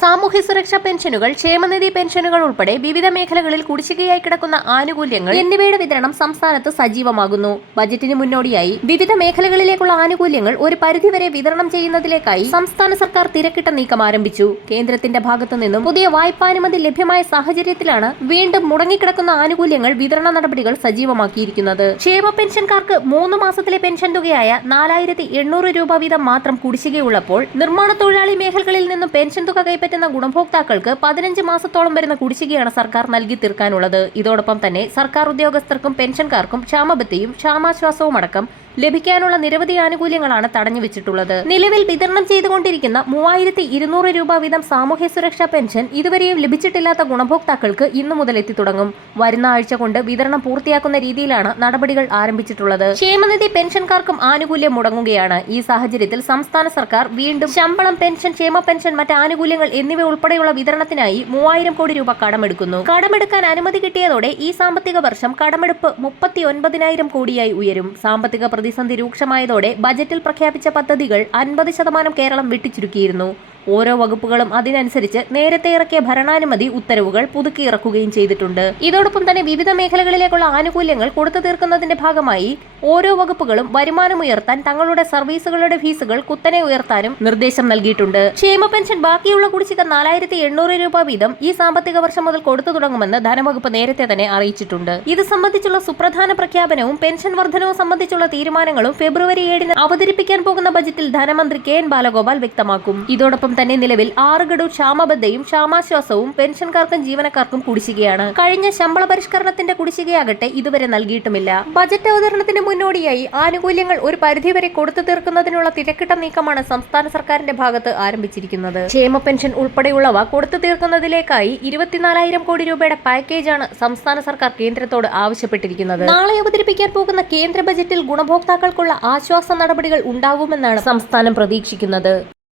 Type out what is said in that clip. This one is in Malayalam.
സാമൂഹ്യ സുരക്ഷാ പെൻഷനുകൾ, ക്ഷേമനിധി പെൻഷനുകൾ ഉൾപ്പെടെ വിവിധ മേഖലകളിൽ കുടിശ്ശികയായി കിടക്കുന്ന ആനുകൂല്യങ്ങൾ എന്നിവയുടെ വിതരണം സംസ്ഥാനത്ത് സജീവമാകുന്നു. ബജറ്റിന് മുന്നോടിയായി വിവിധ മേഖലകളിലേക്കുള്ള ആനുകൂല്യങ്ങൾ ഒരു പരിധിവരെ വിതരണം ചെയ്യുന്നതിലേക്കായി സംസ്ഥാന സർക്കാർ തിരക്കിട്ട നീക്കം ആരംഭിച്ചു. കേന്ദ്രത്തിന്റെ ഭാഗത്തുനിന്നും പുതിയ വായ്പാനുമതി ലഭ്യമായ സാഹചര്യത്തിലാണ് വീണ്ടും മുടങ്ങിക്കിടക്കുന്ന ആനുകൂല്യങ്ങൾ വിതരണ നടപടികൾ സജീവമാക്കിയിരിക്കുന്നത്. ക്ഷേമ പെൻഷൻകാർക്ക് 3 മാസത്തിലെ പെൻഷൻ തുകയായ 4800 രൂപ വീതം മാത്രം കുടിശ്ശികയുള്ളപ്പോൾ നിർമ്മാണ തൊഴിലാളി മേഖലകളിൽ നിന്നും പെൻഷൻ തുക കൈപ്പറ്റുന്ന ഗുണഭോക്താക്കൾക്ക് 15 മാസത്തോളം വരുന്ന കുടിശ്ശികയാണ് സർക്കാർ നൽകി തീർക്കാനുള്ളത്. ഇതോടൊപ്പം തന്നെ സർക്കാർ ഉദ്യോഗസ്ഥർക്കും പെൻഷൻകാർക്കും ക്ഷാമബത്തയും ക്ഷാമാശ്വാസവും അടക്കം ലഭിക്കാനുള്ള നിരവധി ആനുകൂല്യങ്ങളാണ് തടഞ്ഞുവെച്ചിട്ടുള്ളത്. നിലവിൽ വിതരണം ചെയ്തുകൊണ്ടിരിക്കുന്ന 3200 രൂപ വീതം സാമൂഹ്യ സുരക്ഷാ പെൻഷൻ ഇതുവരെയും ലഭിച്ചിട്ടില്ലാത്ത ഗുണഭോക്താക്കൾക്ക് ഇന്നു മുതൽ എത്തിത്തുടങ്ങും. വരുന്ന ആഴ്ച കൊണ്ട് വിതരണം പൂർത്തിയാക്കുന്ന രീതിയിലാണ് നടപടികൾ ആരംഭിച്ചിട്ടുള്ളത്. ക്ഷേമനിധി പെൻഷൻകാർക്കും ആനുകൂല്യം മുടങ്ങുകയാണ്. ഈ സാഹചര്യത്തിൽ സംസ്ഥാന സർക്കാർ വീണ്ടും ശമ്പളം, പെൻഷൻ, ക്ഷേമ പെൻഷൻ, മറ്റ് ആനുകൂല്യങ്ങൾ എന്നിവ ഉൾപ്പെടെയുള്ള വിതരണത്തിനായി 3000 കോടി രൂപ കടമെടുക്കുന്നു. കടമെടുക്കാൻ അനുമതി കിട്ടിയതോടെ ഈ സാമ്പത്തിക വർഷം കടമെടുപ്പ് 39,000 കോടിയായി ഉയരും. സാമ്പത്തിക പ്രതിസന്ധി രൂക്ഷമായതോടെ ബജറ്റിൽ പ്രഖ്യാപിച്ച പദ്ധതികൾ 50% കേരളം വെട്ടിച്ചുരുക്കിയിരുന്നു. ഓരോ വകുപ്പുകളും അതിനനുസരിച്ച് നേരത്തെ ഇറക്കിയ ഭരണാനുമതി ഉത്തരവുകൾ പുതുക്കിയിറക്കുകയും ചെയ്തിട്ടുണ്ട്. ഇതോടൊപ്പം തന്നെ വിവിധ മേഖലകളിലേക്കുള്ള ആനുകൂല്യങ്ങൾ കൊടുത്തു തീർക്കുന്നതിന്റെ ഭാഗമായി ഓരോ വകുപ്പുകളും വരുമാനമുയർത്താൻ തങ്ങളുടെ സർവീസുകളുടെ ഫീസുകൾ കുത്തനെ ഉയർത്താനും നിർദ്ദേശം നൽകിയിട്ടുണ്ട്. ക്ഷേമ പെൻഷൻ ബാക്കിയുള്ള കുടിശ്ശിക 4800 രൂപ വീതം ഈ സാമ്പത്തിക വർഷം മുതൽ കൊടുത്തു തുടങ്ങുമെന്ന് ധനവകുപ്പ് നേരത്തെ തന്നെ അറിയിച്ചിട്ടുണ്ട്. ഇത് സംബന്ധിച്ചുള്ള സുപ്രധാന പ്രഖ്യാപനവും പെൻഷൻ വർധനവും സംബന്ധിച്ചുള്ള തീരുമാനങ്ങളും ഫെബ്രുവരി 7 അവതരിപ്പിക്കാൻ പോകുന്ന ബജറ്റിൽ ധനമന്ത്രി കെ. എൻ. ബാലഗോപാൽ വ്യക്തമാക്കും. ഇതോടൊപ്പം തന്നെ നിലവിൽ 6 ഗഡു ക്ഷാമബദ്ധയും ക്ഷാമാശ്വാസവും പെൻഷൻകാർക്കും ജീവനക്കാർക്കും കുടിശ്ശികയാണ്. കഴിഞ്ഞ ശമ്പള പരിഷ്കരണത്തിന്റെ കുടിശ്ശികയാകട്ടെ ഇതുവരെ നൽകിയിട്ടുമില്ല. ബജറ്റ് അവതരണത്തിന് മുന്നോടിയായി ആനുകൂല്യങ്ങൾ ഒരു പരിധിവരെ കൊടുത്തു തീർക്കുന്നതിനുള്ള തിരക്കിട്ട നീക്കമാണ് സംസ്ഥാന സർക്കാരിന്റെ ഭാഗത്ത് ആരംഭിച്ചിരിക്കുന്നത്. ക്ഷേമ പെൻഷൻ ഉൾപ്പെടെയുള്ളവ കൊടുത്തു തീർക്കുന്നതിലേക്കായി 24,000 കോടി രൂപയുടെ പാക്കേജാണ് സംസ്ഥാന സർക്കാർ കേന്ദ്രത്തോട് ആവശ്യപ്പെട്ടിരിക്കുന്നത്. നാളെ അവതരിപ്പിക്കാൻ പോകുന്ന കേന്ദ്ര ബജറ്റിൽ ഗുണഭോക്താക്കൾക്കുള്ള ആശ്വാസ നടപടികൾ ഉണ്ടാവുമെന്നാണ് സംസ്ഥാനം പ്രതീക്ഷിക്കുന്നത്.